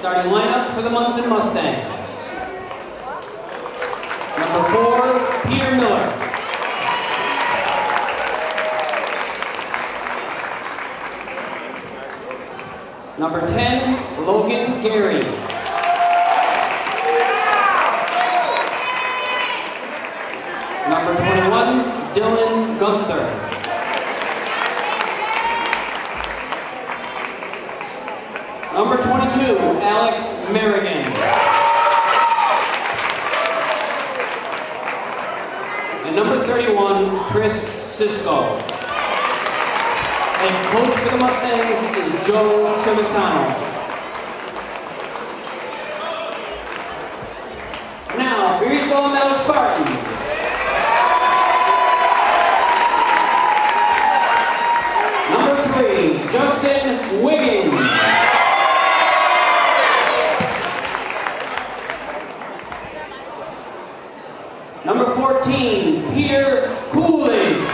Starting lineup for the Monson Mustangs. Number 4, Peter Miller. Number 10, Logan Gary. Number 21, Dylan Gunther. Number 22, Alex Merrigan. And number 31, Chris Cisco. And coach for the Mustangs is Joe Trevisano. Now, for your silver medal Spartans. Number 3, Justin Wiggins. Number 14, Peter Coolidge.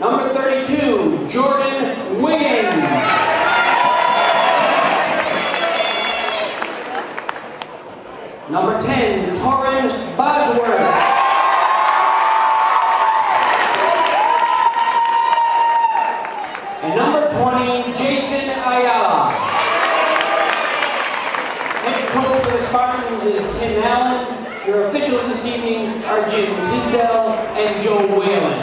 Number 32, Jordan Wiggins. Number 10, Torrin Bosworth. And number 20, Jason Ayala. Head coach for the Spartans is Tim Allen. Your officials this evening are Jim Tisdale and Joe Whalen.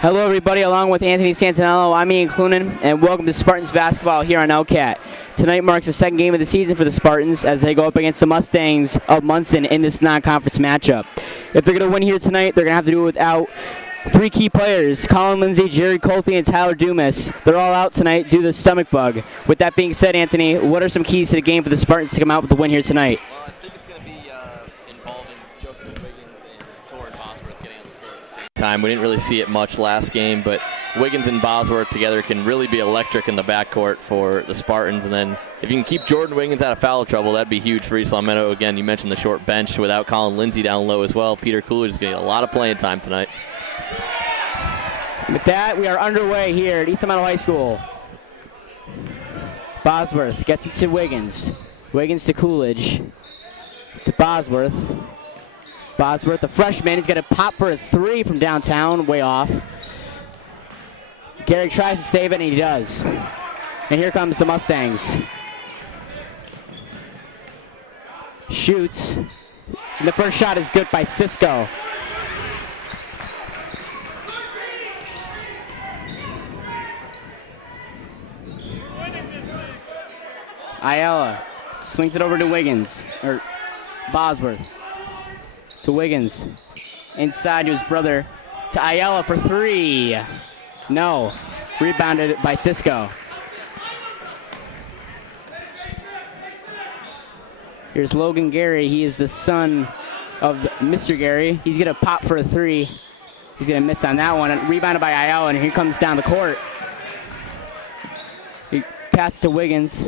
Hello everybody, along with Anthony Santinello, I'm Ian Clunan, and welcome to Spartans basketball here on LCAT. Tonight marks the second game of the season for the Spartans as they go up against the Mustangs of Monson in this non-conference matchup. If they're going to win here tonight, they're going to have to do it without 3 key players, Colin Lindsay, Jerry Colty, and Tyler Dumas. They're all out tonight due to the stomach bug. With that being said, Anthony, what are some keys to the game for the Spartans to come out with the win here tonight? Well, I think it's going to be involving Joseph Wiggins and Torrin Bosworth getting on the floor at the same time. We didn't really see it much last game, but Wiggins and Bosworth together can really be electric in the backcourt for the Spartans. And then if you can keep Jordan Wiggins out of foul trouble, that'd be huge for East Lomito. Again, you mentioned the short bench without Colin Lindsay down low as well. Peter Coolidge is getting a lot of playing time tonight. With that, we are underway here at East Lomito High School. Bosworth gets it to Wiggins. Wiggins to Coolidge. To Bosworth. Bosworth, the freshman, he's going to pop for a 3 from downtown, way off. Gary tries to save it, and he does. And here comes the Mustangs. Shoots. And the first shot is good by Cisco. Ayala swings it over to Wiggins, or Bosworth. To Wiggins. Inside to his brother. To Ayala for 3. No. Rebounded by Cisco. Here's Logan Gary. He is the son of Mr. Gary. He's going to pop for a 3. He's going to miss on that one. Rebounded by Ayala, and here comes down the court. He passes to Wiggins.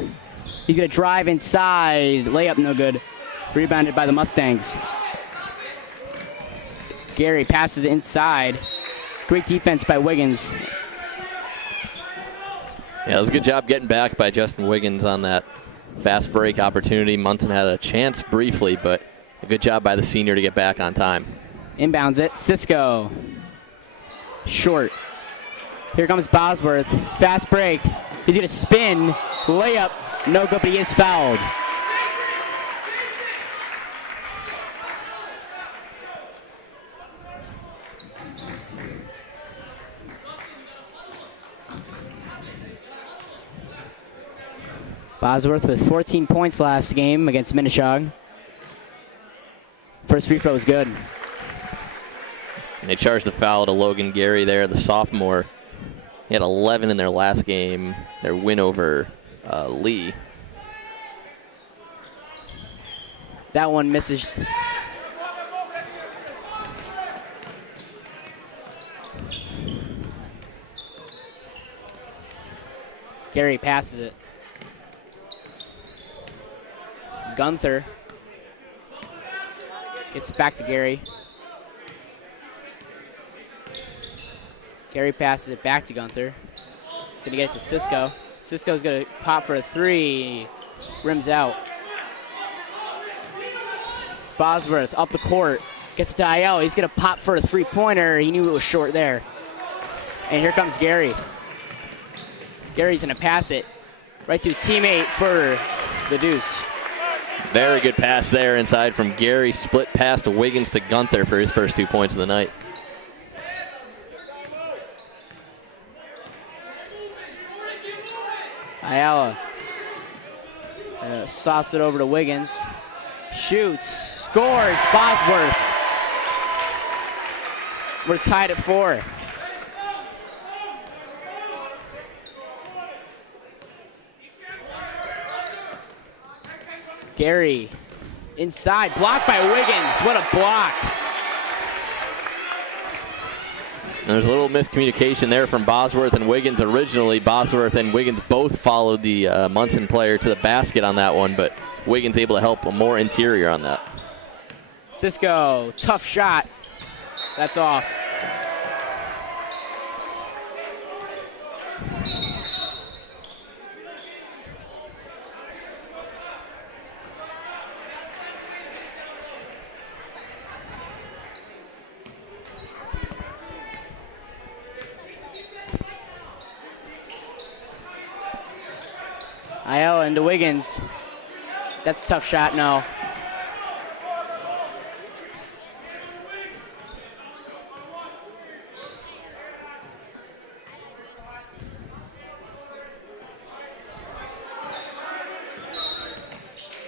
He's going to drive inside. Layup no good. Rebounded by the Mustangs. Gary passes inside. Great defense by Wiggins. Yeah, it was a good job getting back by Justin Wiggins on that fast break opportunity. Monson had a chance briefly, but a good job by the senior to get back on time. Inbounds it. Cisco. Short. Here comes Bosworth. Fast break. He's going to spin. Layup. No good, but he is fouled. Bosworth with 14 points last game against Minneshaug. First free throw was good. And they charged the foul to Logan Gary there, the sophomore. He had 11 in their last game, their win over Lee. That one misses. Gary passes it. Gunther gets back to Gary. Gary passes it back to Gunther. He's going to get it to Cisco. Cisco's going to pop for a 3. Rims out. Bosworth up the court. Gets it to Ayala. He's going to pop for a 3-pointer. He knew it was short there. And here comes Gary. Gary's going to pass it right to his teammate for the deuce. Very good pass there inside from Gary. Split pass to Wiggins to Gunther for his first 2 points of the night. Ayala sauce it over to Wiggins. Shoots, scores, Bosworth. We're tied at 4. Gary inside, blocked by Wiggins. What a block. And there's a little miscommunication there from Bosworth and Wiggins originally. Bosworth and Wiggins both followed the Monson player to the basket on that one, but Wiggins able to help more interior on that. Cisco, tough shot. That's off. Ayala into Wiggins. That's a tough shot, no.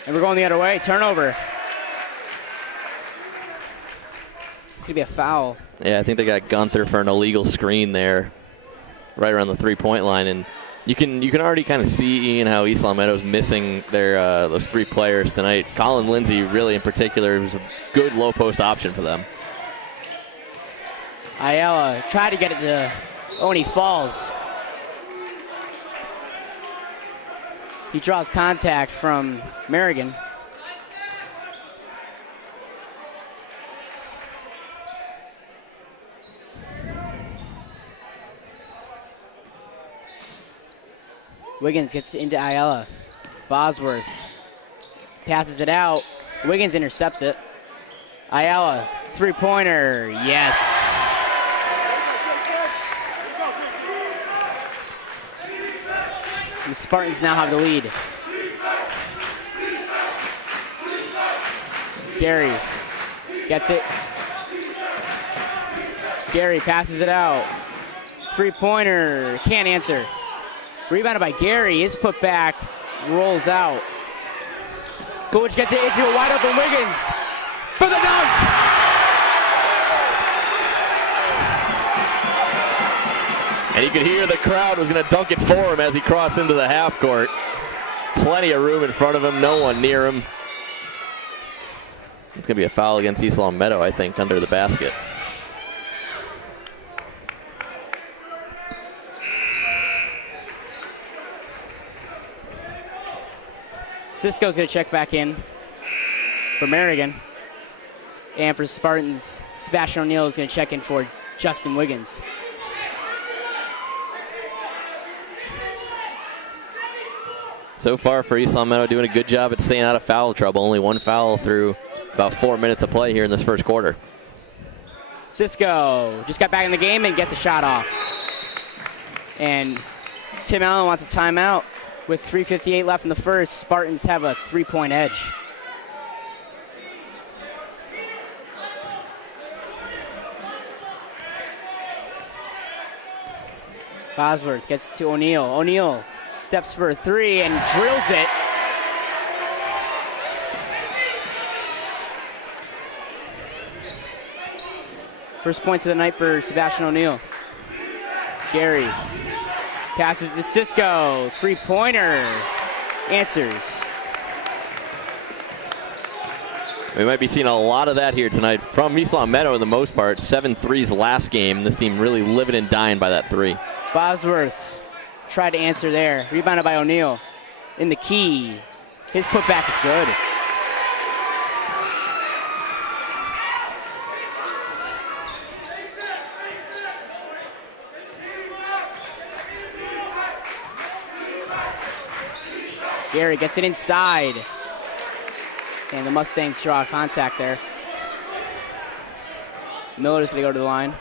And we're going the other way, turnover. It's gonna be a foul. Yeah, I think they got Gunther for an illegal screen there, right around the 3-point line, and you can already kind of see, Ian, how East Long Meadow's missing their those 3 players tonight. Colin Lindsay, really in particular, was a good low post option for them. Ayala tried to get it to, oh, and he falls. He draws contact from Merrigan. Wiggins gets into Ayala. Bosworth passes it out. Wiggins intercepts it. Ayala, 3-pointer, yes. The Spartans now have the lead. Gary gets it. Gary passes it out. 3-pointer, can't answer. Rebounded by Gary, is put back, rolls out. Coolidge gets it into a wide open Wiggins for the dunk! And you could hear the crowd was going to dunk it for him as he crossed into the half court. Plenty of room in front of him, no one near him. It's going to be a foul against East Long Meadow, I think, under the basket. Cisco's going to check back in for Merrigan. And for Spartans, Sebastian O'Neill is going to check in for Justin Wiggins. So far for East Long Meadow, doing a good job at staying out of foul trouble. Only 1 foul through about 4 minutes of play here in this first quarter. Cisco just got back in the game and gets a shot off. And Tim Allen wants a timeout. With 3:58 left in the first, Spartans have a 3-point edge. Bosworth gets it to O'Neill. O'Neill steps for a 3 and drills it. First points of the night for Sebastian O'Neill. Gary passes to Cisco, 3-pointer, answers. We might be seeing a lot of that here tonight from East Long Meadow in the most part. 7 threes last game. This team really living and dying by that 3. Bosworth tried to answer there. Rebounded by O'Neill. In the key. His putback is good. Gary gets it inside. And the Mustangs draw contact there. Miller's going to go to the line.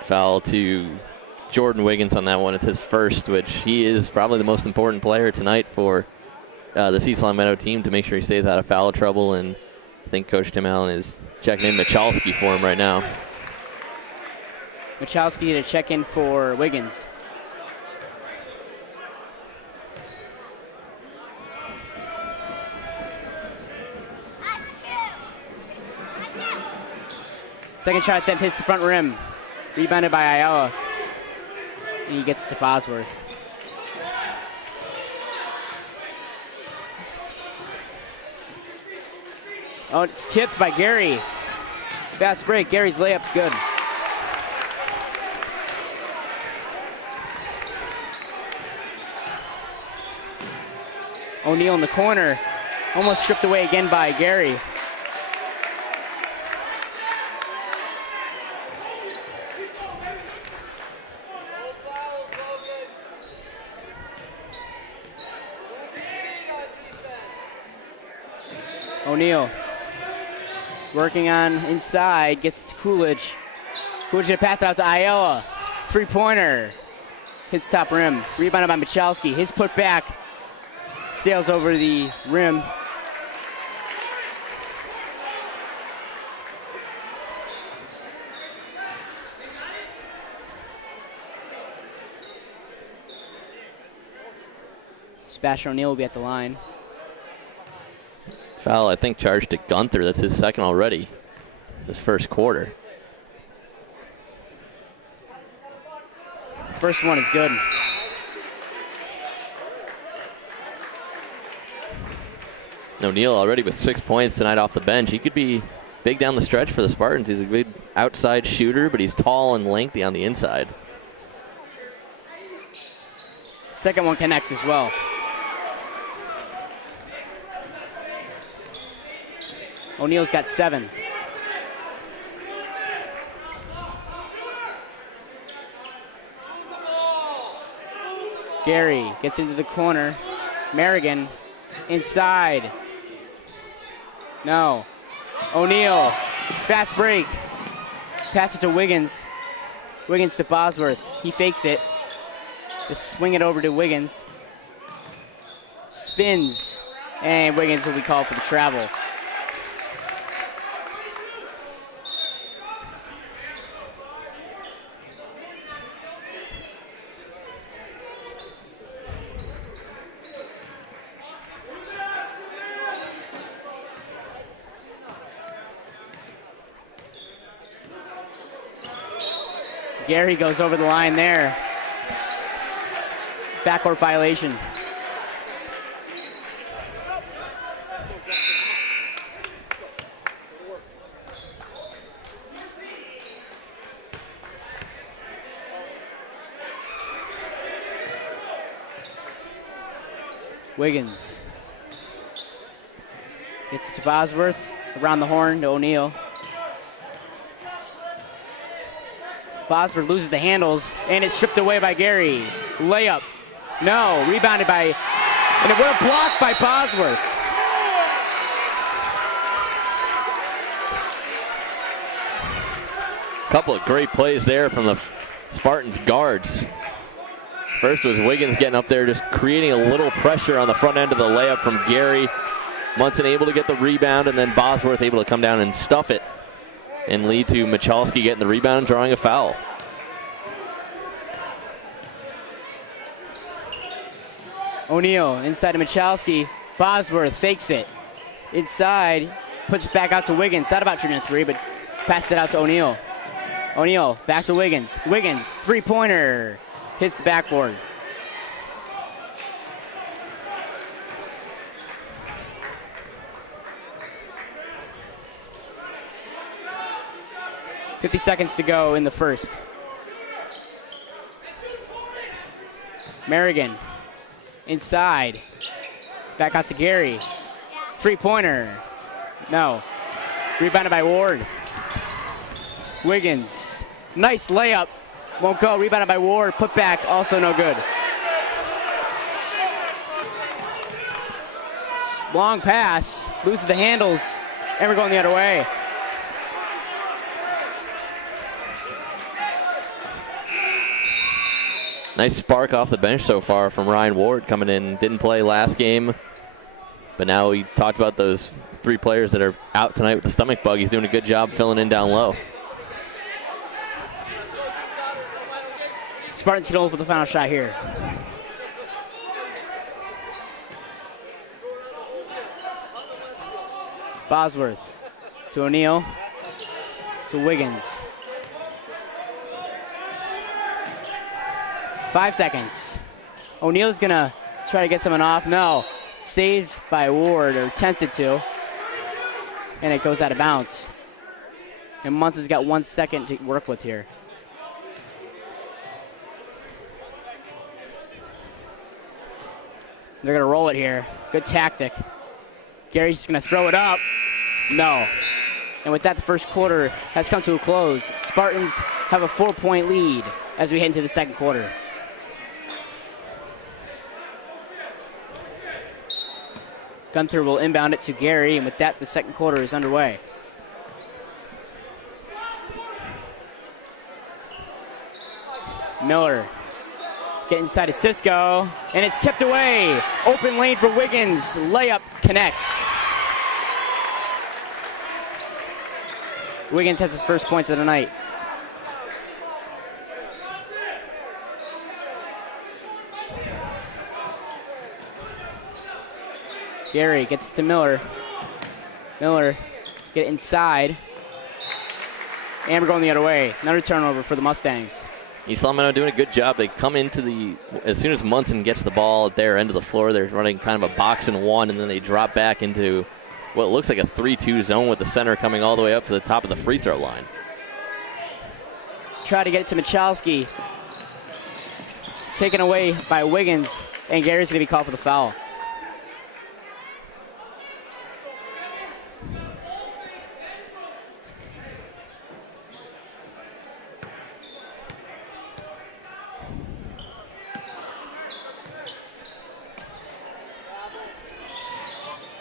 Foul to Jordan Wiggins on that one. It's his first, which he is probably the most important player tonight for the Cecil Long Meadow team to make sure he stays out of foul trouble. And I think Coach Tim Allen is checking in Michalski for him right now. Michalski to check in for Wiggins. Second shot attempt hits the front rim. Rebounded by Ayala. And he gets it to Bosworth. Oh, it's tipped by Gary. Fast break. Gary's layup's good. O'Neal in the corner. Almost stripped away again by Gary. O'Neal working on inside, gets it to Coolidge. Coolidge gonna pass it out to Ayala. Three-pointer. Hits top rim. Rebounded by Michalski. His putback sails over the rim. Sebastian O'Neal will be at the line. Foul, I think, charged to Gunther. That's his second already this first quarter. First one is good. O'Neal already with 6 points tonight off the bench. He could be big down the stretch for the Spartans. He's a good outside shooter, but he's tall and lengthy on the inside. Second one connects as well. O'Neal's got 7. Gary gets into the corner. Merrigan inside. No. O'Neal. Fast break. Pass it to Wiggins. Wiggins to Bosworth. He fakes it. Just swing it over to Wiggins. Spins. And Wiggins will be called for the travel. Gary goes over the line there. Backcourt violation. Wiggins gets it to Bosworth, around the horn to O'Neal. Bosworth loses the handles, and it's stripped away by Gary. Layup. No, rebounded by, and it was blocked by Bosworth. Couple of great plays there from the Spartans guards. First was Wiggins getting up there, just creating a little pressure on the front end of the layup from Gary. Monson able to get the rebound, and then Bosworth able to come down and stuff it and lead to Michalski getting the rebound and drawing a foul. O'Neal inside to Michalski. Bosworth fakes it. Inside, puts it back out to Wiggins. Thought about shooting a three, but passed it out to O'Neal. O'Neal back to Wiggins. Wiggins, three-pointer. Hits the backboard. .50 seconds to go in the first. Merrigan inside. Back out to Gary. Three-pointer. No. Rebounded by Ward. Wiggins Nice layup. Won't go. Rebounded by Ward. Put back. Also no good. Long pass. Loses the handles. And we're going the other way. Nice spark off the bench so far from Ryan Ward coming in. Didn't play last game, but now we talked about those 3 players that are out tonight with the stomach bug. He's doing a good job filling in down low. Spartans get over for the final shot here. Bosworth to O'Neal to Wiggins. 5 seconds. O'Neal's gonna try to get someone off. No, saved by Ward, or attempted to. And it goes out of bounds. And Monson's got 1 second to work with here. They're gonna roll it here. Good tactic. Gary's just gonna throw it up. No. And with that, the first quarter has come to a close. Spartans have a 4-point lead as we head into the second quarter. Gunther will inbound it to Gary, and with that, the second quarter is underway. Miller get inside of Cisco, and it's tipped away. Open lane for Wiggins. Layup connects. Wiggins has his first points of the night. Gary gets to Miller. Miller get inside. And we're going the other way. Another turnover for the Mustangs. East Lamino doing a good job. They come into the, as soon as Monson gets the ball at their end of the floor, they're running kind of a box and one, and then they drop back into what looks like a 3-2 zone with the center coming all the way up to the top of the free throw line. Try to get it to Michalski. Taken away by Wiggins, and Gary's going to be called for the foul.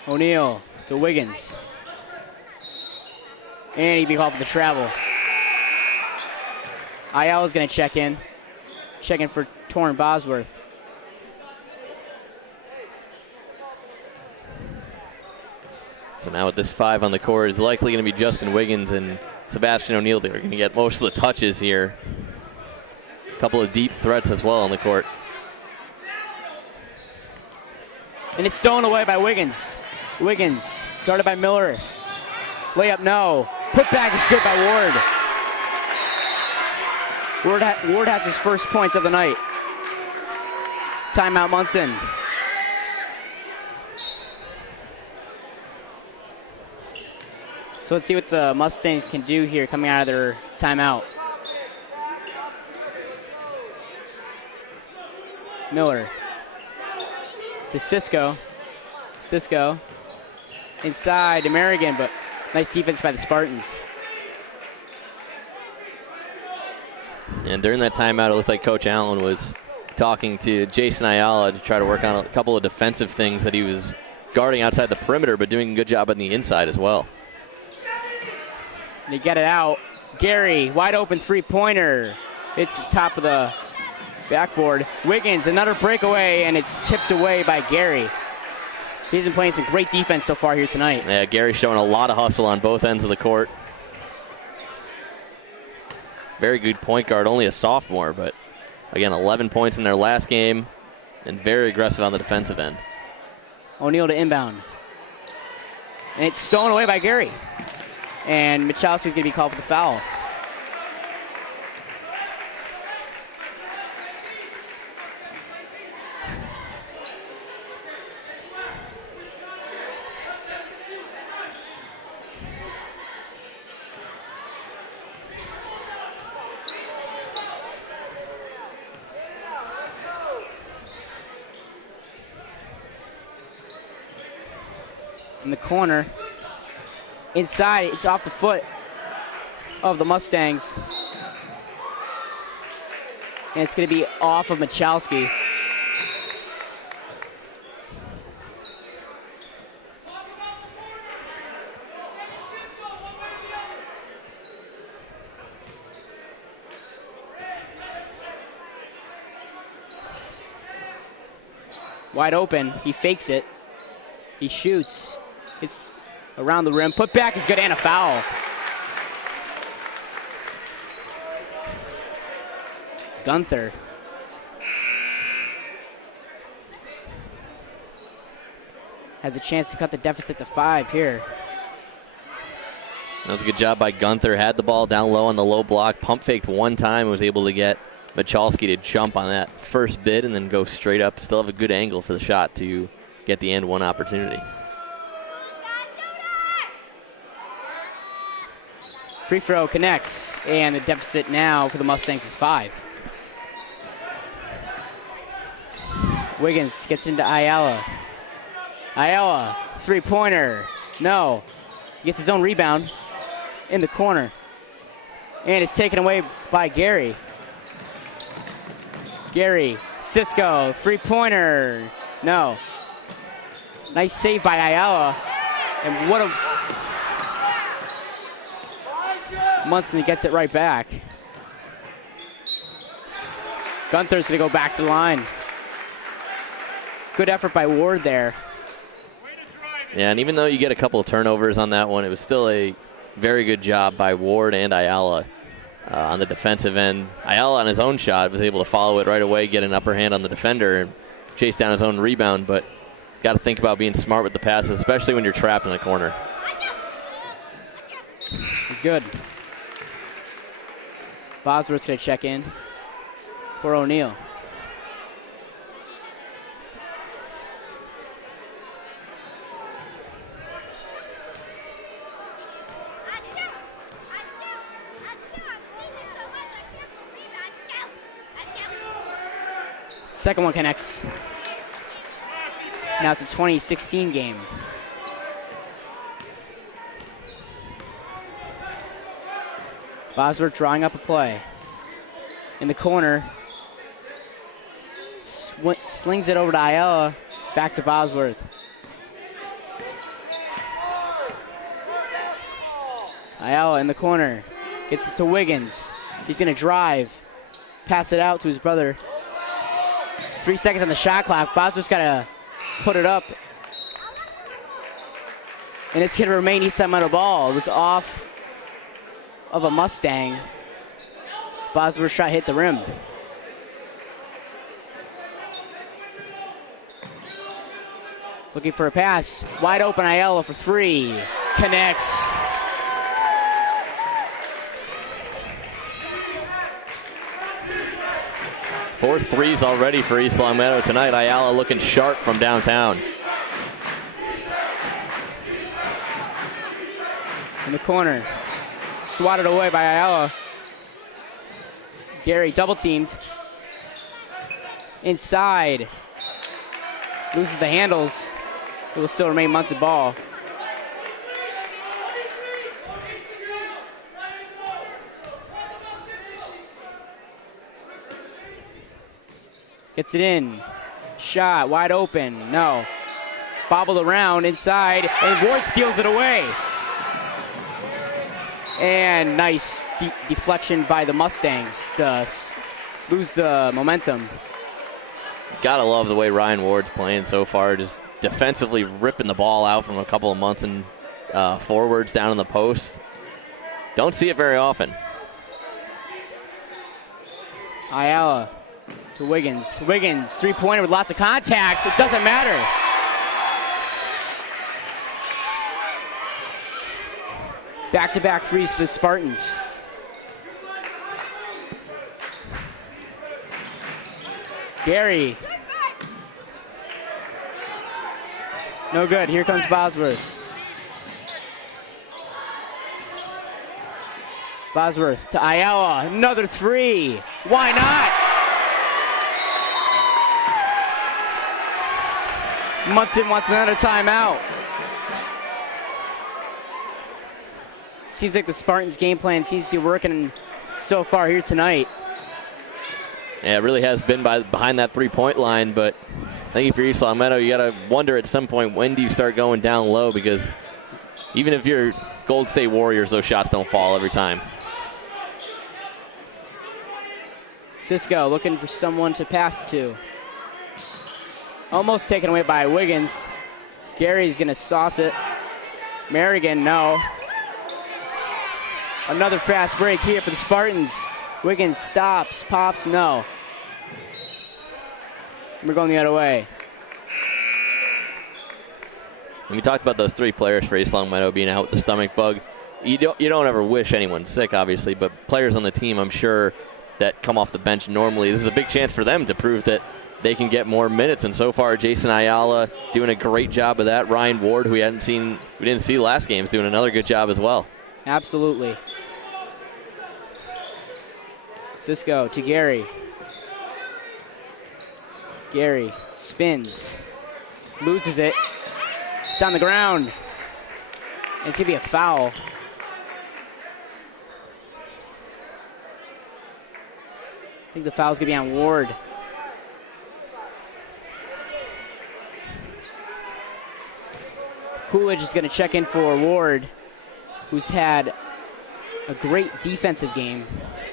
O'Neal to Wiggins. And he'd be called for the travel. Ayala's going to check in. Check in for Torrin Bosworth. So now with this 5 on the court, it's likely going to be Justin Wiggins and Sebastian O'Neal. They're going to get most of the touches here. A couple of deep threats as well on the court. And it's stolen away by Wiggins. Wiggins, guarded by Miller. Layup, no. Put back is good by Ward. Ward has his first points of the night. Timeout, Monson. So let's see what the Mustangs can do here coming out of their timeout. Miller to Cisco. Cisco inside to Merrigan, but nice defense by the Spartans. And during that timeout, it looked like Coach Allen was talking to Jason Ayala to try to work on a couple of defensive things that he was guarding outside the perimeter, but doing a good job on the inside as well. They get it out. Gary, wide open three-pointer. It's the top of the backboard. Wiggins, another breakaway, and it's tipped away by Gary. He's been playing some great defense so far here tonight. Yeah, Gary's showing a lot of hustle on both ends of the court. Very good point guard, only a sophomore, but again, 11 points in their last game and very aggressive on the defensive end. O'Neal to inbound. And it's stolen away by Gary. And Michalski's going to be called for the foul. In the corner. Inside, it's off the foot of the Mustangs. And it's going to be off of Michalski. Wide open. He fakes it. He shoots. It's around the rim. Put back is good and a foul. Gunther. Has a chance to cut the deficit to 5 here. That was a good job by Gunther. Had the ball down low on the low block. Pump faked one time and was able to get Michalski to jump on that first bid and then go straight up. Still have a good angle for the shot to get the end one opportunity. Free throw connects, and the deficit now for the Mustangs is 5. Wiggins gets into Ayala. Ayala, three-pointer. No. Gets his own rebound in the corner. And it's taken away by Gary. Gary, Cisco, three-pointer. No. Nice save by Ayala. And what a... Monson gets it right back. Gunther's going to go back to the line. Good effort by Ward there. Yeah, and even though you get a couple of turnovers on that one, it was still a very good job by Ward and Ayala on the defensive end. Ayala on his own shot was able to follow it right away, get an upper hand on the defender, and chase down his own rebound. But got to think about being smart with the passes, especially when you're trapped in a corner. He's good. Bosworth's going to check in for O'Neal. Second one connects. Now it's a 2016 game. Bosworth drawing up a play. In the corner. Slings it over to Ayala. Back to Bosworth. Ayala in the corner. Gets it to Wiggins. He's going to drive. Pass it out to his brother. 3 seconds on the shot clock. Bosworth's got to put it up. And it's going to remain east side metal ball. It was off of a Mustang. Bosworth's shot hit the rim. Looking for a pass. Wide open Ayala for 3. Connects. Fourth threes already for East Longmeadow tonight. Ayala looking sharp from downtown. In the corner. Swatted away by Ayala. Gary double teamed. Inside. Loses the handles. It will still remain Munson ball. Gets it in. Shot wide open. No. Bobbled around inside, and Ward steals it away. And nice deflection by the Mustangs to lose the momentum. Gotta love the way Ryan Ward's playing so far, just defensively ripping the ball out from a couple of Monson forwards down in the post. Don't see it very often. Ayala to Wiggins. Wiggins, three-pointer with lots of contact. It doesn't matter. Back-to-back threes for the Spartans. Gary. No good. Here comes Bosworth. Bosworth to Ayala. Another 3. Why not? Monson wants another timeout. Seems like the Spartans' game plan seems to be working so far here tonight. Yeah, it really has been behind that three-point line, but I think if you're East Longmeadow, you got to wonder at some point, when do you start going down low? Because even if you're Gold State Warriors, those shots don't fall every time. Cisco looking for someone to pass to. Almost taken away by Wiggins. Gary's going to sauce it. Merrigan, no. Another fast break here for the Spartans. Wiggins stops, pops, no. We're going the other way. And we talked about those three players for East Longmeadow being out with the stomach bug. You don't ever wish anyone sick, obviously, but players on the team, I'm sure, that come off the bench normally, this is a big chance for them to prove that they can get more minutes. And so far, Jason Ayala doing a great job of that. Ryan Ward, who we didn't see last game, is doing another good job as well. Absolutely. Cisco to Gary. Gary spins, loses it. It's on the ground. And it's going to be a foul. I think the foul's going to be on Ward. Coolidge is going to check in for Ward, who's had a great defensive game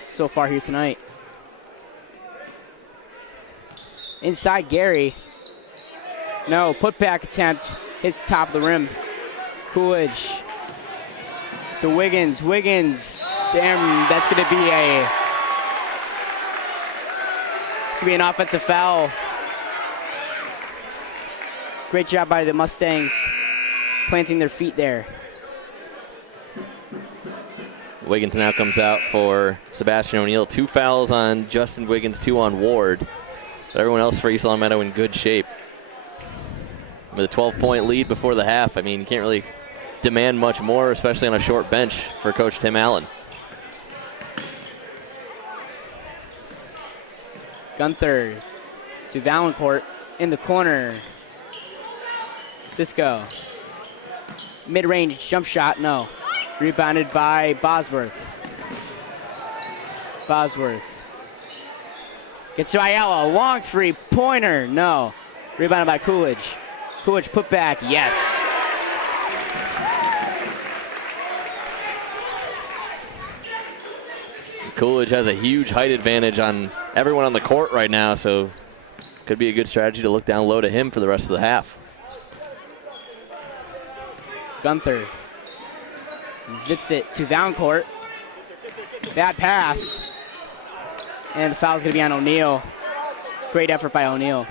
so far here tonight. Inside Gary. No, putback attempt. Hits the top of the rim. Coolidge to Wiggins. Wiggins, and that's going to be an offensive foul. Great job by the Mustangs planting their feet there. Wiggins now comes out for Sebastian O'Neill. 2 fouls on Justin Wiggins, 2 on Ward. But everyone else for East Longmeadow in good shape. With a 12-point lead before the half, I mean, you can't really demand much more, especially on a short bench for Coach Tim Allen. Gunther to Valancourt in the corner. Cisco. Mid-range jump shot, no. Rebounded by Bosworth. Bosworth. Gets to Ayala, long three-pointer, no. Rebounded by Coolidge. Coolidge put back, yes. Coolidge has a huge height advantage on everyone on the court right now, so could be a good strategy to look down low to him for the rest of the half. Gunther zips it to Valancourt. Bad pass. And the foul's going to be on O'Neill. Great effort by O'Neill.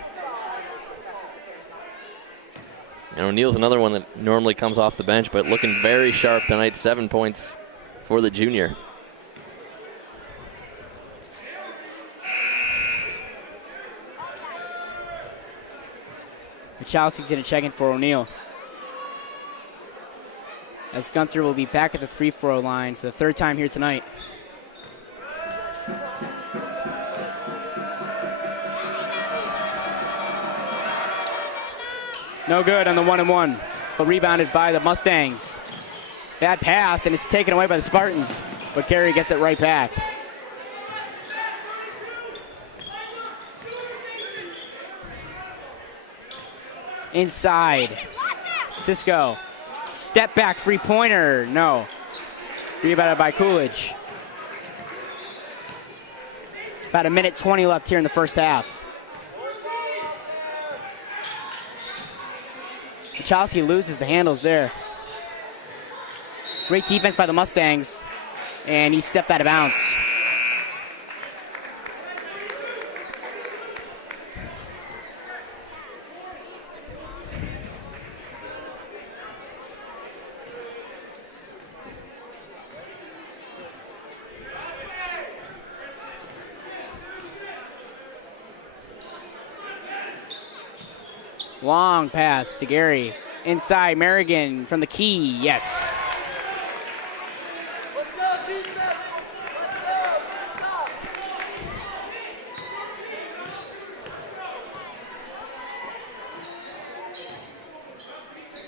And O'Neill's another one that normally comes off the bench, but looking very sharp tonight. 7 points for the junior. Michalski's going to check in for O'Neill. As Gunther will be back at the free throw line for the 3rd time here tonight. No good on the 1-and-1, but rebounded by the Mustangs. Bad pass, and it's taken away by the Spartans, but Gary gets it right back. Inside, Cisco. Step back three-pointer, no. Rebounded by Coolidge. About 1:20 left here in the first half. Michalski loses the handles there. Great defense by the Mustangs, and he stepped out of bounds. Long pass to Gary. Inside, Merrigan from the key, yes.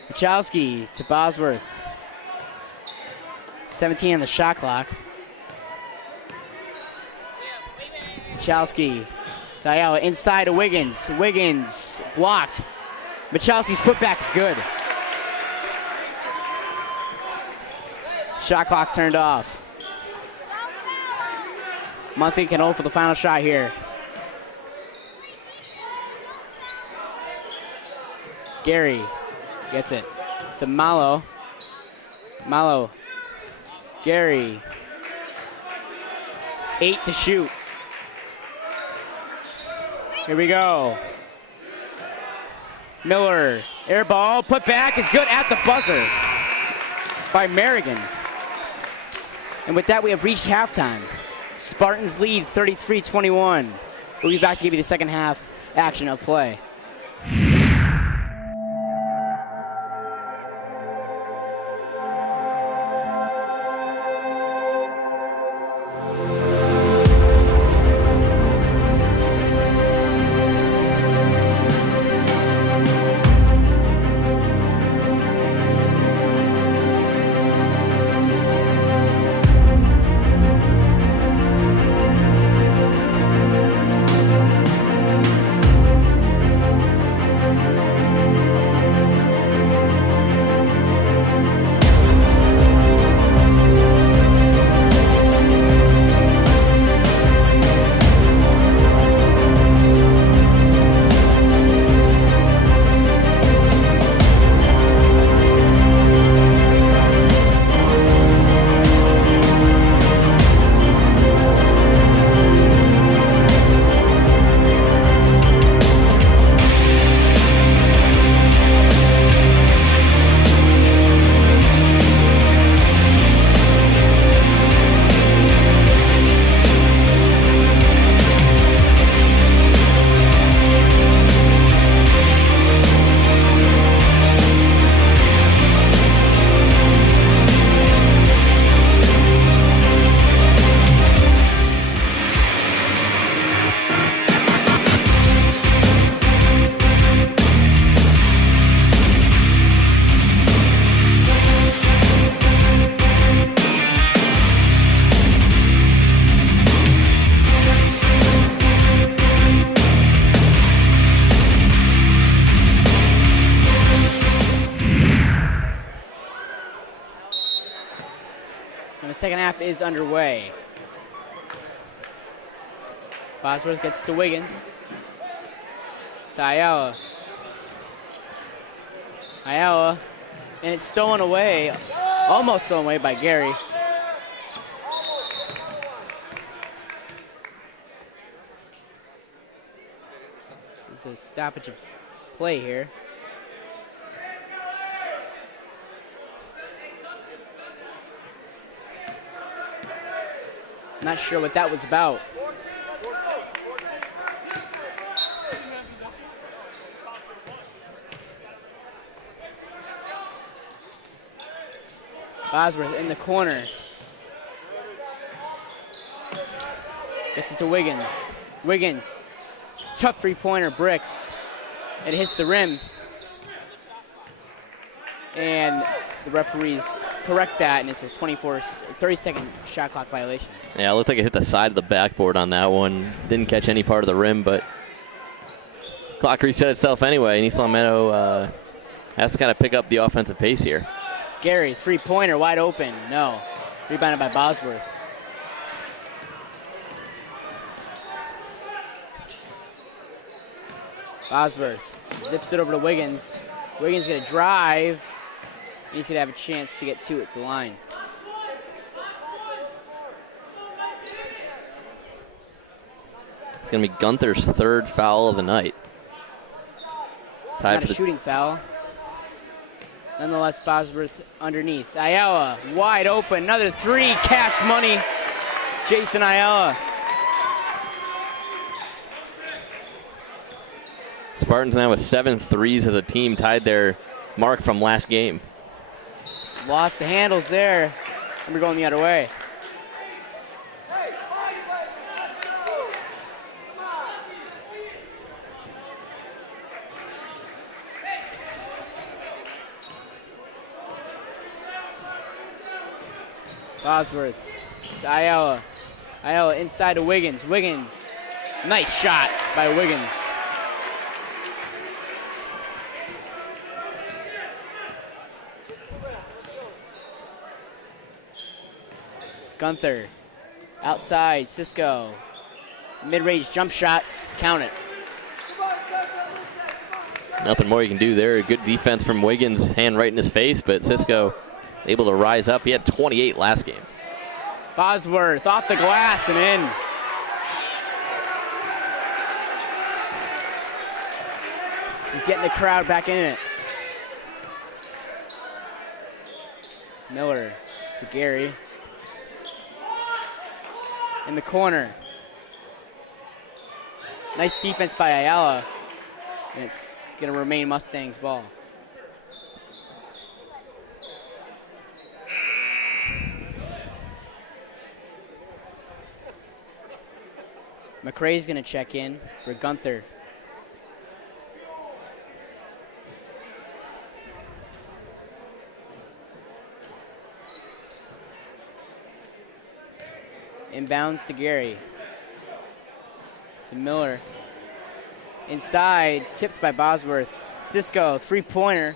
Michalski to Bosworth. 17 on the shot clock. Michalski To Ayala inside to Wiggins. Wiggins blocked. Michalski's putback is good. Shot clock turned off. Monson can hold for the final shot here. Gary gets it to Malo. Malo. Gary. 8 to shoot. Here we go. Miller. Air ball. Put back is good at the buzzer by Merrigan. And with that, we have reached halftime. Spartans lead 33-21. We'll be back to give you the second half action of play. Second half is underway. Bosworth gets to Wiggins. To Ayala. Ayala. And it's stolen away. Almost stolen away by Gary. This is a stoppage of play here. Not sure what that was about. Bosworth in the corner. Gets it to Wiggins. Wiggins, tough three-pointer, bricks. It hits the rim. And the referees correct that, and it's a 30-second shot clock violation. Yeah, it looked like it hit the side of the backboard on that one. Didn't catch any part of the rim, but clock reset itself anyway, and East Long Meadow has to kind of pick up the offensive pace here. Gary, three-pointer, wide open. No. Rebounded by Bosworth. Bosworth zips it over to Wiggins. Wiggins going to drive. He's going to have a chance to get two at the line. It's going to be Gunther's third foul of the night. It's not a shooting foul. Nonetheless, Bosworth underneath. Ayala, wide open. Another three, cash money. Jason Ayala. Spartans now with 7 threes as a team, tied their mark from last game. Lost the handles there, and we're going the other way. Bosworth to Ayala. Ayala inside to Wiggins. Wiggins Nice shot by Wiggins. Gunther, outside, Cisco. Mid-range jump shot, count it. Nothing more you can do there. Good defense from Wiggins, hand right in his face, but Cisco able to rise up. He had 28 last game. Bosworth off the glass and in. He's getting the crowd back in it. Miller to Gary. In the corner. Nice defense by Ayala. And it's going to remain Mustangs ball. McRae's going to check in for Gunther. Inbounds to Gary. To Miller. Inside, tipped by Bosworth. Cisco, three-pointer.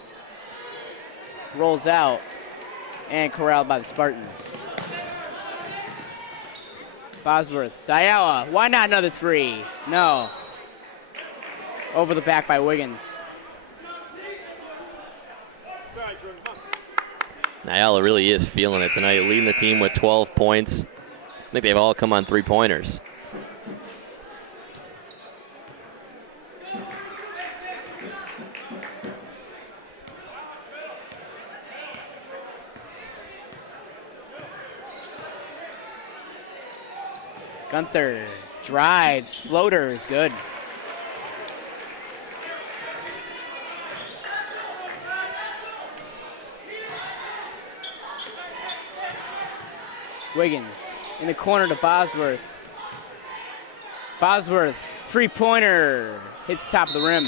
Rolls out. And corralled by the Spartans. Bosworth, Ayala, why not another three? No. Over the back by Wiggins. Ayala really is feeling it tonight, leading the team with 12 points. I think they've all come on three-pointers. Gunther drives, floater is good. Wiggins in the corner to Bosworth. Bosworth, three-pointer, hits top of the rim.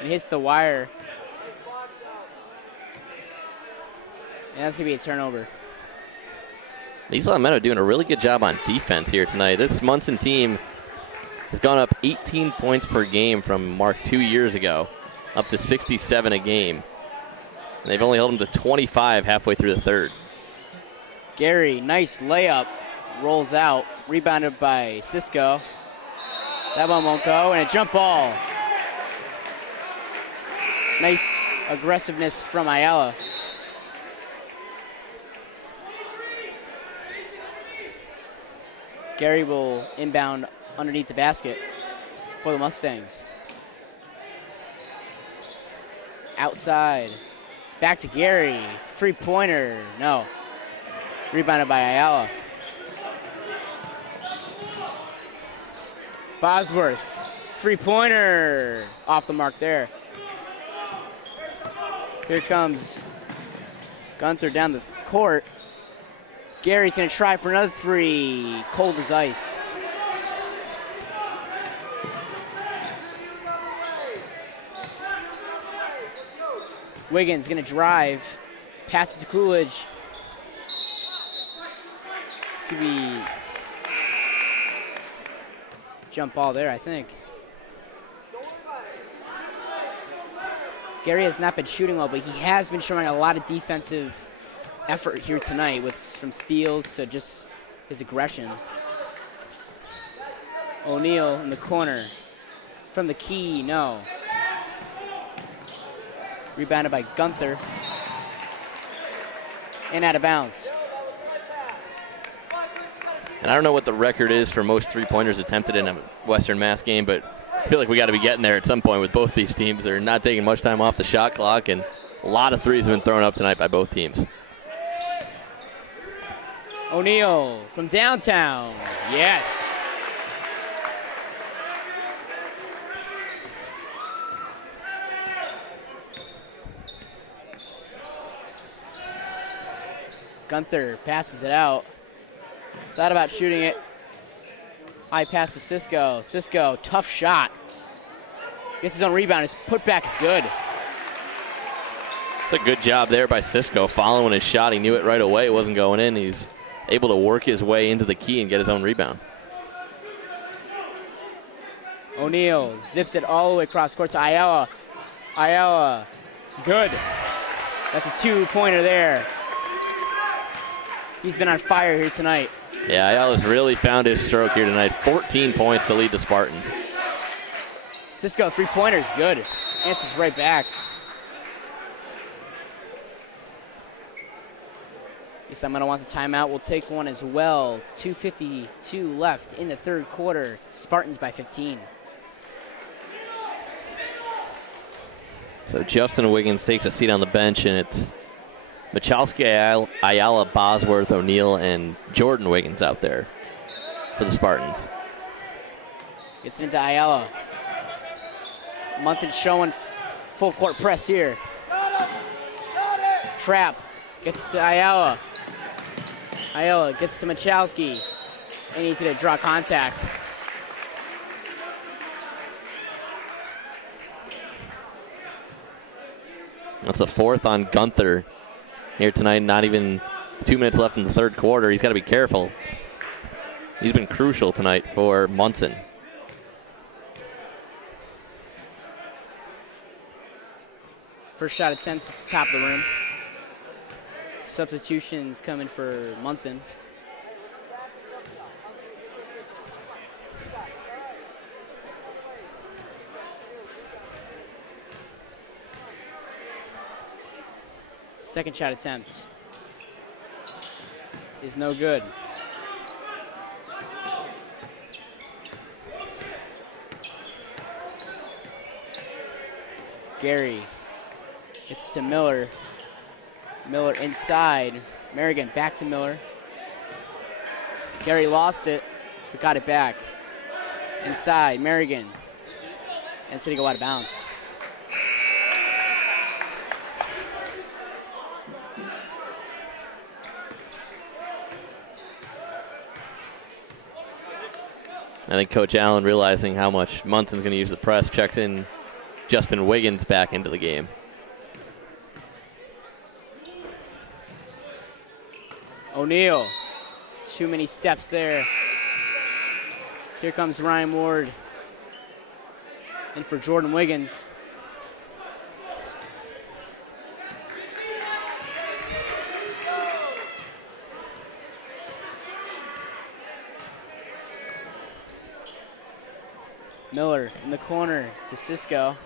And hits the wire. And that's gonna be a turnover. East Meadow doing a really good job on defense here tonight. This Monson team has gone up 18 points per game from Mark 2 years ago, up to 67 a game. And they've only held them to 25 halfway through the third. Gary, nice layup, rolls out, rebounded by Cisco. That one won't go, and a jump ball. Nice aggressiveness from Ayala. Gary will inbound underneath the basket for the Mustangs. Outside, back to Gary, three-pointer, no. Rebounded by Ayala. Bosworth, three-pointer, off the mark there. Here comes Gunther down the court. Gary's gonna try for another three, cold as ice. Wiggins gonna drive, pass it to Coolidge. To be jump ball there, I think. Gary has not been shooting well, but he has been showing a lot of defensive effort here tonight, with from steals to just his aggression. O'Neal in the corner. From the key, no. Rebounded by Gunther. And out of bounds. And I don't know what the record is for most three-pointers attempted in a Western Mass game, but I feel like we got to be getting there at some point with both these teams. They're not taking much time off the shot clock, and a lot of threes have been thrown up tonight by both teams. O'Neal from downtown. Yes. Gunther passes it out. Thought about shooting it. High pass to Cisco. Cisco, tough shot. Gets his own rebound. His putback is good. It's a good job there by Cisco, following his shot. He knew it right away. It wasn't going in. He's able to work his way into the key and get his own rebound. O'Neal zips it all the way across court to Ayala. Ayala, good. That's a 2-pointer there. He's been on fire here tonight. Yeah, Ayala's really found his stroke here tonight. 14 points to lead the Spartans. Cisco, 3-pointer is good. Answers right back. Guess I'm gonna want a timeout. We'll take one as well. 2:52 left in the third quarter. Spartans by 15. So Justin Wiggins takes a seat on the bench, and it's Michalski, Ayala, Bosworth, O'Neal, and Jordan Wiggins out there for the Spartans. Gets into Ayala. Monson showing full court press here. Trap. Gets to Ayala. Ayala gets to Michalski. And he's going to draw contact. That's the fourth on Gunther here tonight. Not even 2 minutes left in the third quarter. He's got to be careful. He's been crucial tonight for Monson. First shot attempt to the top of the rim. Substitutions coming for Monson. Second shot attempt is no good. Gary gets to Miller. Miller inside. Merrigan back to Miller. Gary lost it, but got it back. Inside, Merrigan. And it's going to go out of bounds. I think Coach Allen, realizing how much Munson's going to use the press, checks in Justin Wiggins back into the game. O'Neal, too many steps there. Here comes Ryan Ward. In for Jordan Wiggins. Miller in the corner to Cisco.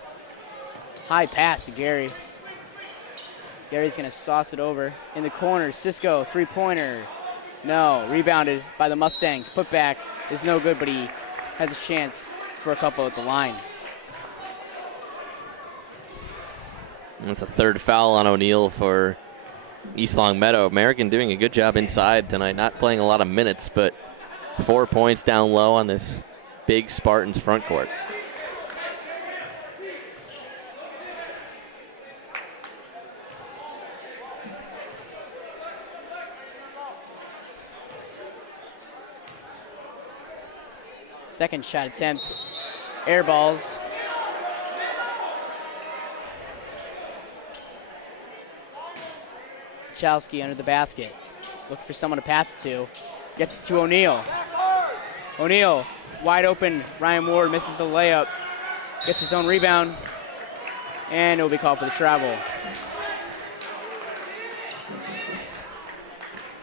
High pass to Gary. Gary's gonna sauce it over. In the corner, Cisco, 3-pointer. No, rebounded by the Mustangs. Put back is no good, but he has a chance for a couple at the line. And that's a third foul on O'Neal for East Long Meadow. American doing a good job inside tonight, not playing a lot of minutes, but 4 points down low on this big Spartans front court. Second shot attempt, air balls. Michalski under the basket. Looking for someone to pass it to. Gets it to O'Neal. O'Neal, wide open. Ryan Ward misses the layup. Gets his own rebound. And it will be called for the travel.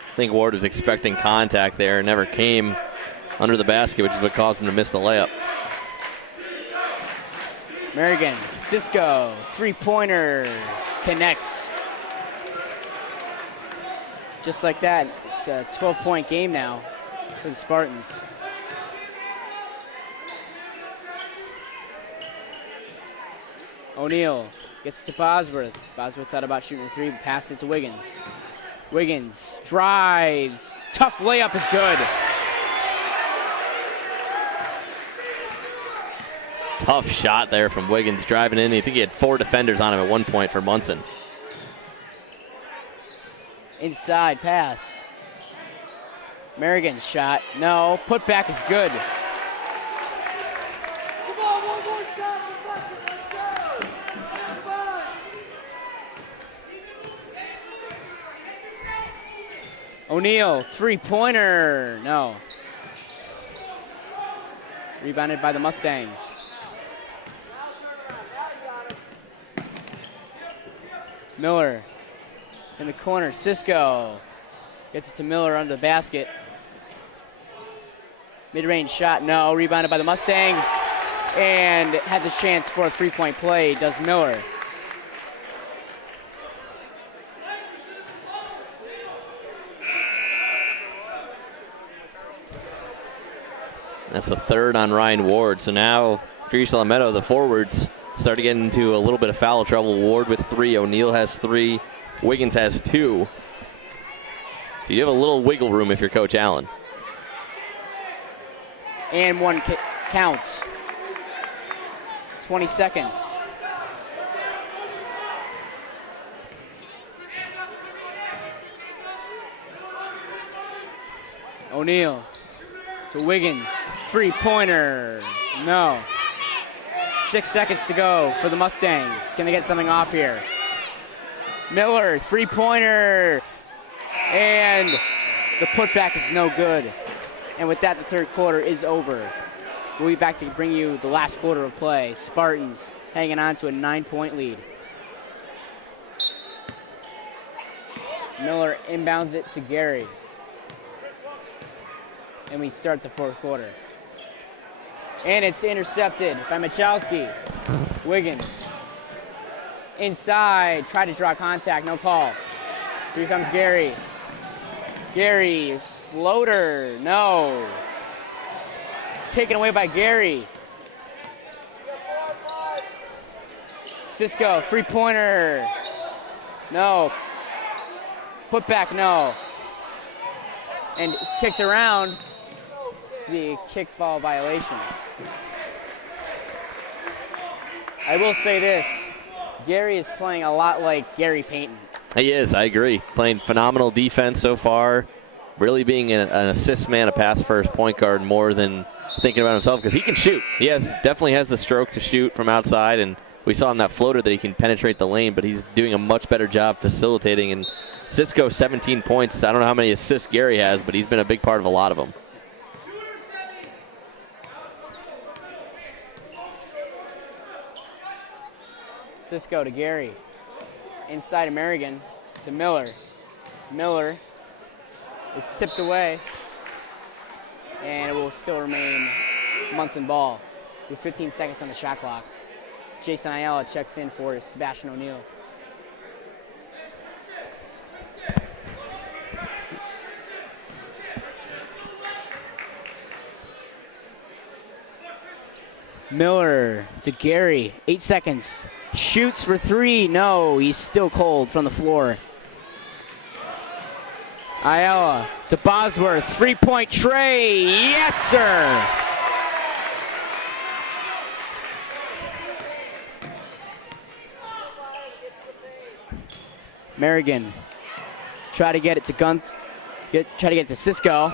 I think Ward was expecting contact there and never came under the basket, which is what caused him to miss the layup. Merrigan, Cisco, 3-pointer, connects. Just like that, it's a 12-point game now for the Spartans. O'Neal gets to Bosworth. Bosworth thought about shooting a 3, but passed it to Wiggins. Wiggins drives. Tough layup is good. Tough shot there from Wiggins driving in. I think he had 4 defenders on him at one point for Monson. Inside pass. Merrigan's shot. No. Putback is good. O'Neal, 3-pointer. No. Rebounded by the Mustangs. Miller in the corner. Cisco gets it to Miller under the basket. Mid-range shot, no. Rebounded by the Mustangs. And has a chance for a three-point play, does Miller. That's the third on Ryan Ward. So now, for East Alameda, the forwards start to get into a little bit of foul trouble. Ward with 3, O'Neal has 3, Wiggins has 2. So you have a little wiggle room if you're Coach Allen. And one counts. 20 seconds. O'Neal to Wiggins. Three-pointer. No. 6 seconds to go for the Mustangs. Can they get something off here? Miller, three-pointer. And the putback is no good. And with that, the third quarter is over. We'll be back to bring you the last quarter of play. Spartans hanging on to a 9-point lead. Miller inbounds it to Gary. And we start the fourth quarter. And it's intercepted by Michalski. Wiggins. Inside, tried to draw contact, no call. Here comes Gary. Gary, floater, no. Taken away by Gary. Cisco, three-pointer. No. Put back, no. And it's kicked around to be a kickball violation. I will say this. Gary is playing a lot like Gary Payton. He is, I agree. Playing phenomenal defense so far. Really being an assist man, a pass-first point guard more than thinking about himself because he can shoot. He definitely has the stroke to shoot from outside, and we saw in that floater that he can penetrate the lane, but he's doing a much better job facilitating. And Cisco, 17 points. I don't know how many assists Gary has, but he's been a big part of a lot of them. Cisco to Gary. Inside of Merrigan to Miller. Miller is tipped away, and it will still remain Monson ball with 15 seconds on the shot clock. Jason Ayala checks in for Sebastian O'Neal. Miller to Gary, 8 seconds. Shoots for 3, no, he's still cold from the floor. Ayala to Bosworth, three-point tray, yes sir! Merrigan, try to get it to try to get it to Cisco.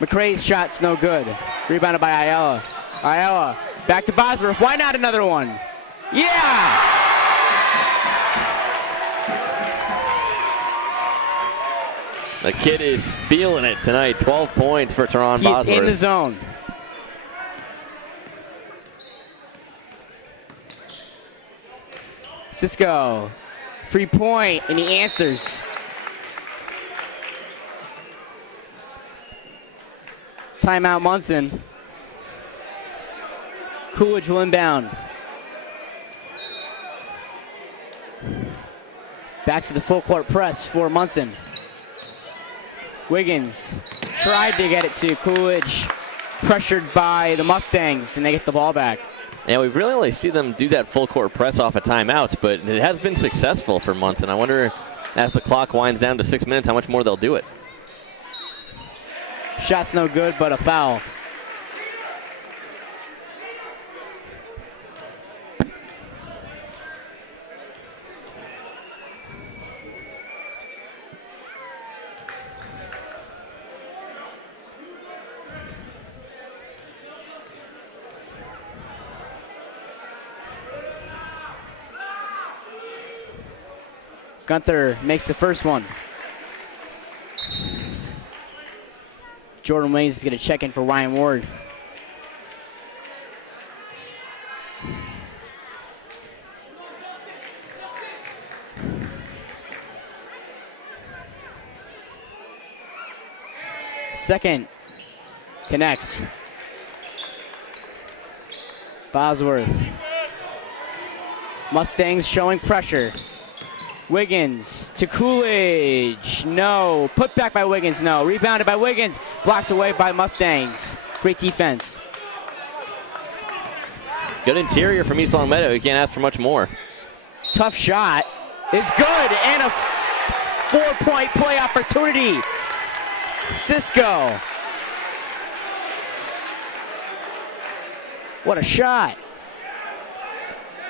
McCrae's shot's no good. Rebounded by Ayala. Ayala, back to Bosworth, why not another one? Yeah! The kid is feeling it tonight. 12 points for Teron Bosworth. He's in the zone. Cisco, free point, and he answers. Timeout Monson. Coolidge will inbound. Back to the full court press for Monson. Wiggins tried to get it to Coolidge, pressured by the Mustangs, and they get the ball back. And we've really only seen them do that full court press off of timeouts, but it has been successful for Monson. I wonder, as the clock winds down to 6 minutes, how much more they'll do it. Shot's no good, but a foul. Gunther makes the first one. Jordan Waynes is going to check in for Ryan Ward. Second. Connects. Bosworth. Mustangs showing pressure. Wiggins to Coolidge. No. Put back by Wiggins. No. Rebounded by Wiggins. Blocked away by Mustangs. Great defense. Good interior from East Long Meadow. You can't ask for much more. Tough shot is good, and a 4-point play opportunity. Cisco. What a shot.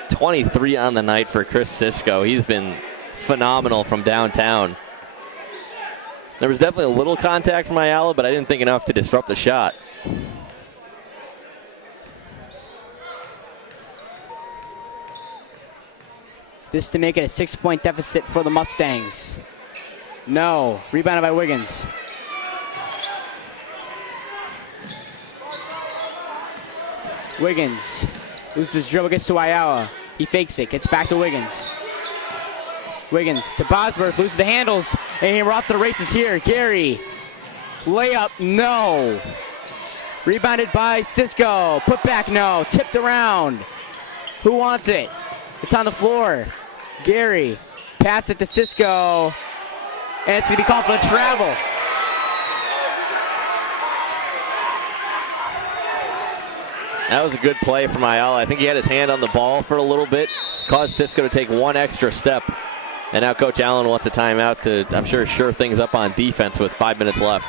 23 on the night for Chris Cisco. He's been phenomenal from downtown. There was definitely a little contact from Ayala, but I didn't think enough to disrupt the shot. This to make it a 6-point deficit for the Mustangs. No. Rebounded by Wiggins. Wiggins loses his dribble, gets to Ayala. He fakes it, gets back to Wiggins. Wiggins to Bosworth, loses the handles, and we're off to the races here. Gary, layup, no. Rebounded by Cisco, put back, no. Tipped around. Who wants it? It's on the floor. Gary, pass it to Cisco, and it's gonna be called for a travel. That was a good play from Ayala. I think he had his hand on the ball for a little bit, caused Cisco to take one extra step. And now Coach Allen wants a timeout to, I'm sure, shore things up on defense with 5 minutes left.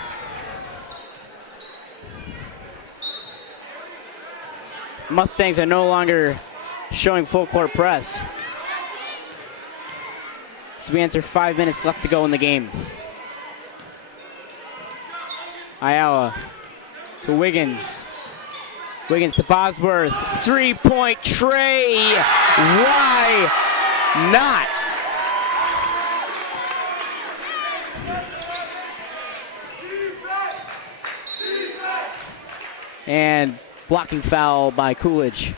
Mustangs are no longer showing full court press. So we enter 5 minutes left to go in the game. Ayala to Wiggins. Wiggins to Bosworth. 3-point tray. Why not? And blocking foul by Coolidge.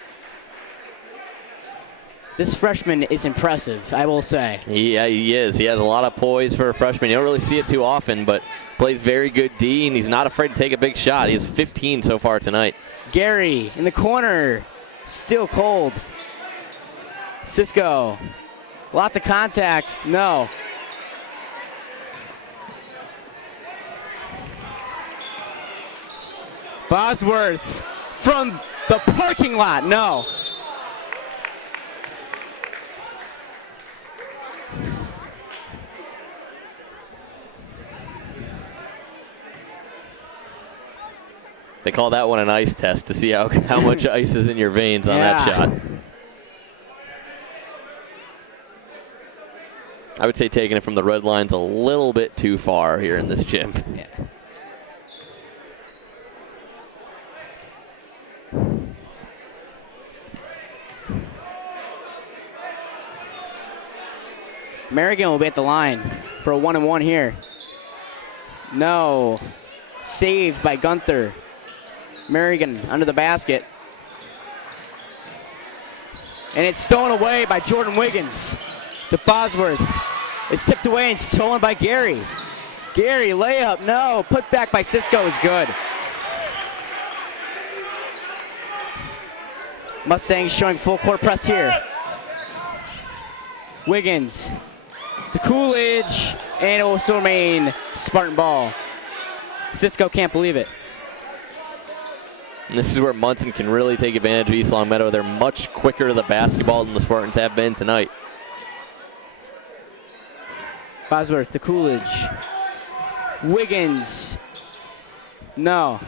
This freshman is impressive, I will say. Yeah, he is. He has a lot of poise for a freshman. You don't really see it too often, but plays very good D, and he's not afraid to take a big shot. He has 15 so far tonight. Gary in the corner, still cold. Cisco, lots of contact, no. Bosworth from the parking lot, no. They call that one an ice test to see how much ice is in your veins on that shot. I would say taking it from the red line's a little bit too far here in this gym. Yeah. Merrigan will be at the line for a 1-and-1 here. No. Saved by Gunther. Merrigan under the basket. And it's stolen away by Jordan Wiggins to Bosworth. It's tipped away and stolen by Gary. Gary, layup, no. Put back by Cisco is good. Mustangs showing full court press here. Wiggins to Coolidge, and it will still remain Spartan ball. Cisco can't believe it. And this is where Monson can really take advantage of East Long Meadow. They're much quicker to the basketball than the Spartans have been tonight. Bosworth to Coolidge. Wiggins. No.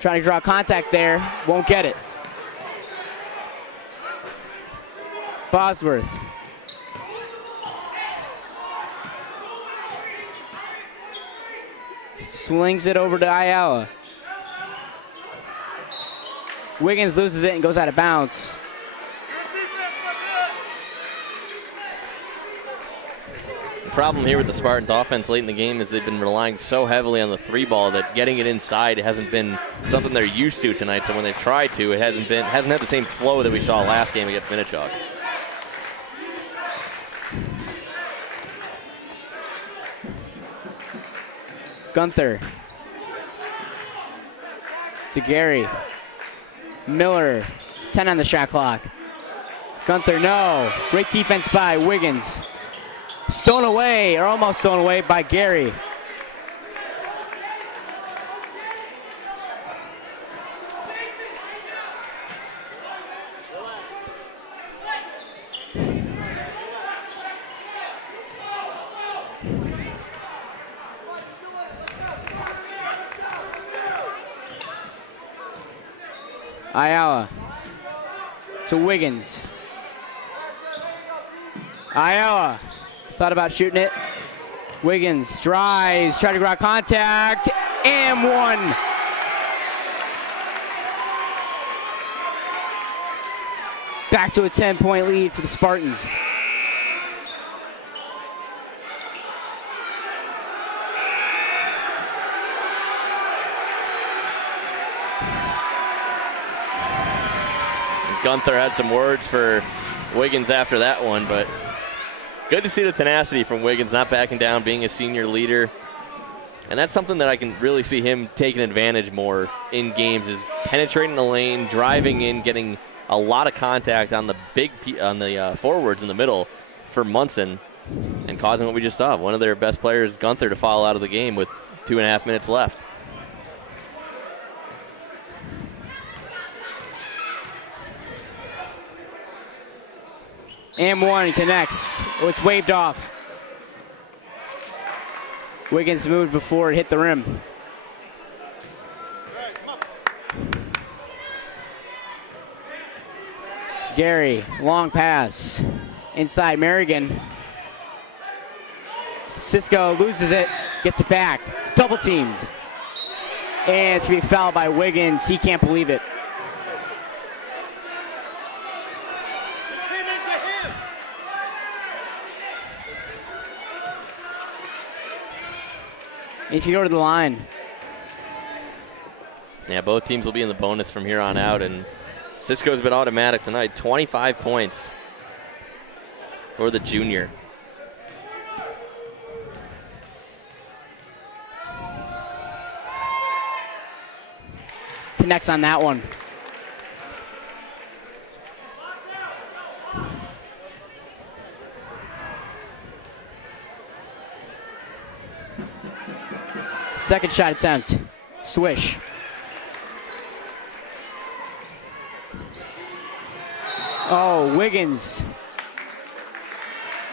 Trying to draw contact there. Won't get it. Bosworth. Swings it over to Ayala. Wiggins loses it and goes out of bounds. problem here with the Spartans offense late in the game is they've been relying so heavily on the three ball that getting it inside hasn't been something they're used to tonight. So when they've tried to, it hasn't had the same flow that we saw last game against Minichog. Gunther to Gary. Miller, 10 on the shot clock. Gunther, no. Great defense by Wiggins. Stolen away, or almost stolen away by Gary. Ayala to Wiggins. Ayala thought about shooting it. Wiggins drives, try to grab contact, and one. Back to a 10-point lead for the Spartans. Gunther had some words for Wiggins after that one, but good to see the tenacity from Wiggins, not backing down, being a senior leader. And that's something that I can really see him taking advantage more in games, is penetrating the lane, driving in, getting a lot of contact on the forwards in the middle for Monson, and causing what we just saw. One of their best players, Gunther, to foul out of the game with 2.5 minutes left. And one connects. Oh, it's waved off. Wiggins moved before it hit the rim. Gary, long pass. Inside Merrigan. Cisco loses it, gets it back. Double teamed. And it's going to be fouled by Wiggins. He can't believe it. He's going to go to the line. Yeah, both teams will be in the bonus from here on out, and Cisco's been automatic tonight. 25 points for the junior. Connects on that one. Second shot attempt. Swish. Oh, Wiggins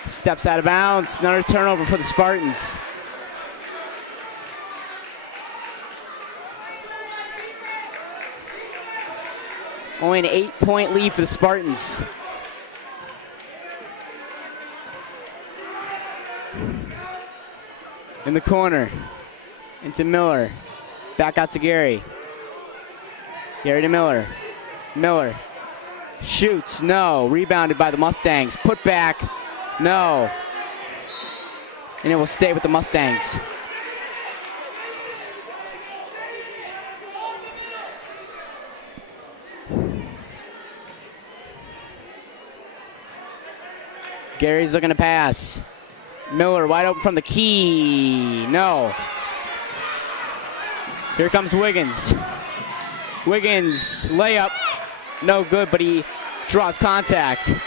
steps out of bounds. Another turnover for the Spartans. Only an 8-point lead for the Spartans. In the corner. Into Miller. Back out to Gary. Gary to Miller. Miller. Shoots. No. Rebounded by the Mustangs. Put back. No. And it will stay with the Mustangs. Gary's looking to pass. Miller wide open from the key. No. Here comes Wiggins. Wiggins layup. No good, but he draws contact. And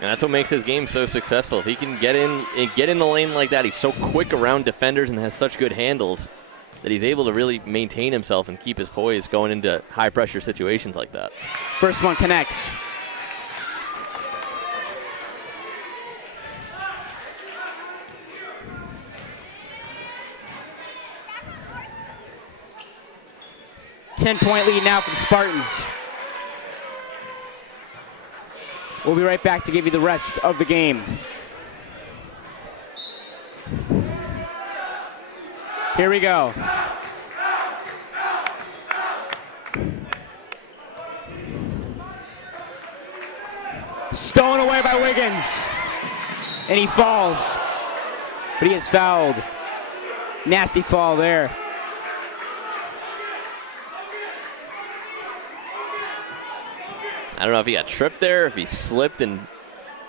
that's what makes his game so successful. If he can get in the lane like that, he's so quick around defenders and has such good handles that he's able to really maintain himself and keep his poise going into high-pressure situations like that. First one connects. Ten-point lead now for the Spartans. We'll be right back to give you the rest of the game. Here we go. Stolen away by Wiggins. And he falls. But he is fouled. Nasty fall there. I don't know if he got tripped there, if he slipped and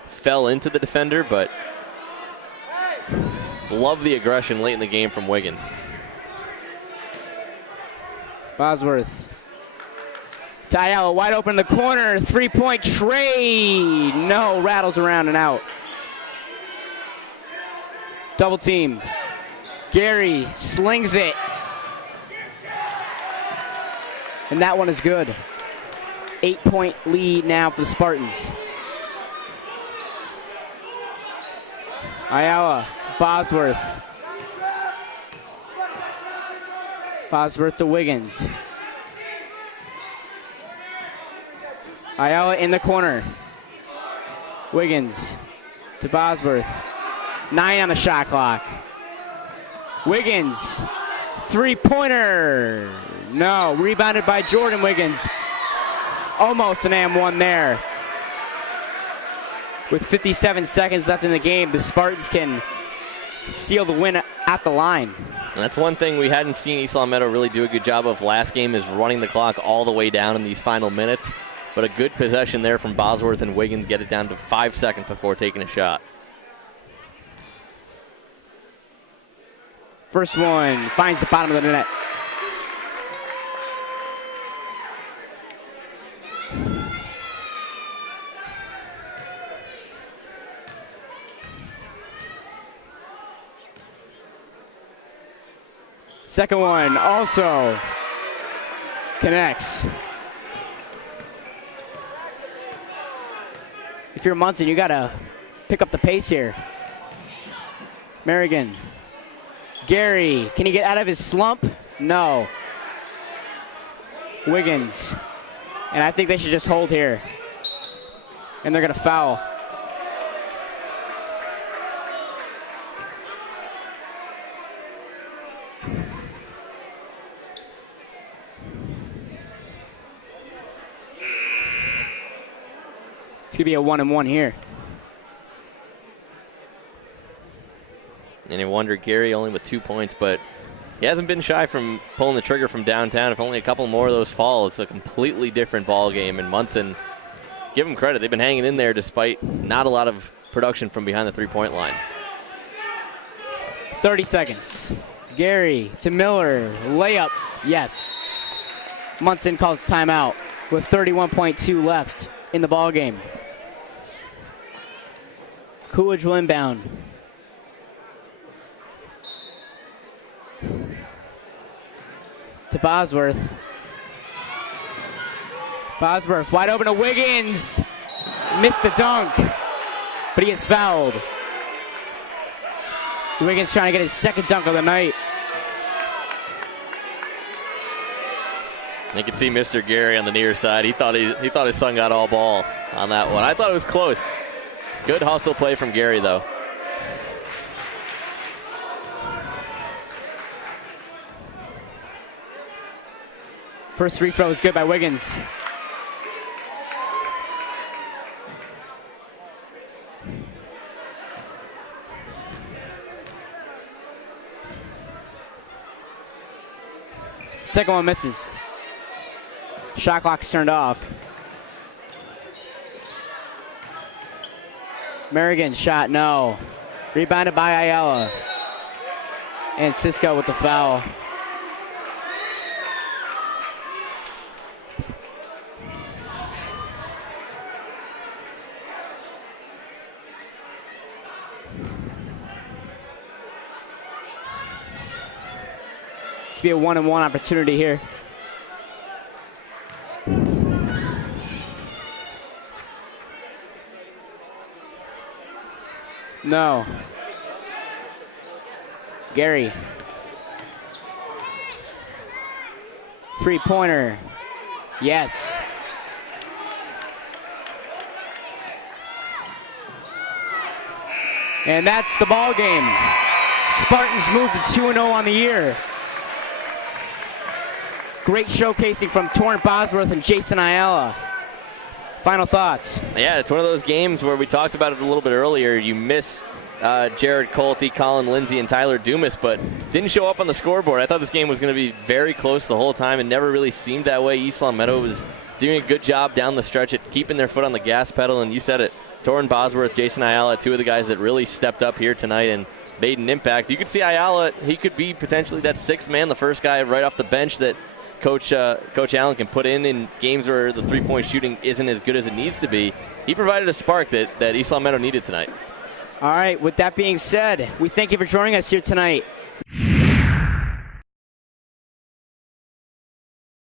fell into the defender, but love the aggression late in the game from Wiggins. Bosworth. Ayala wide open in the corner. 3-point trade. No, rattles around and out. Double team. Gary slings it. And that one is good. 8-point lead now for the Spartans. Ayala, Bosworth. Bosworth to Wiggins. Ayala in the corner. Wiggins to Bosworth. 9 on the shot clock. Wiggins, 3-pointer. No, rebounded by Jordan Wiggins. Almost an M1 there. With 57 seconds left in the game, the Spartans can seal the win at the line. And that's one thing we hadn't seen East Long Meadow really do a good job of last game, is running the clock all the way down in these final minutes. But a good possession there from Bosworth, and Wiggins get it down to 5 seconds before taking a shot. First one finds the bottom of the net. Second one also connects. If you're Monson, you gotta pick up the pace here. Merrigan. Gary, can he get out of his slump? No. Wiggins. And I think they should just hold here. And they're gonna foul. It's gonna be a 1-and-1 here. And you wonder, Gary only with 2 points, but he hasn't been shy from pulling the trigger from downtown. If only a couple more of those fall, it's a completely different ball game. And Monson, give them credit, they've been hanging in there despite not a lot of production from behind the 3-point line. 30 seconds. Gary to Miller, layup, yes. Monson calls timeout with 31.2 left in the ball game. Coolidge will inbound. To Bosworth. Bosworth wide open to Wiggins. Missed the dunk, but he is fouled. Wiggins trying to get his second dunk of the night. You can see Mr. Gary on the near side. He thought his son got all ball on that one. I thought it was close. Good hustle play from Gary, though. First free throw is good by Wiggins. Second one misses. Shot clock's turned off. Merrigan shot, no. Rebounded by Ayala. And Cisco with the foul. Be a 1-and-1 opportunity here. No. Gary. Free pointer. Yes. And that's the ball game. Spartans move to 2-0 on the year. Great showcasing from Torrent Bosworth and Jason Ayala. Final thoughts? Yeah, it's one of those games where we talked about it a little bit earlier. You miss Jared Colte, Colin Lindsay, and Tyler Dumas, but didn't show up on the scoreboard. I thought this game was going to be very close the whole time. It never really seemed that way. East Long Meadow was doing a good job down the stretch at keeping their foot on the gas pedal, and you said it. Torrin Bosworth, Jason Ayala, two of the guys that really stepped up here tonight and made an impact. You could see Ayala, he could be potentially that sixth man, the first guy right off the bench that Coach Allen can put in games where the three-point shooting isn't as good as it needs to be. He provided a spark that East Long Meadow needed tonight. All right, with that being said, we thank you for joining us here tonight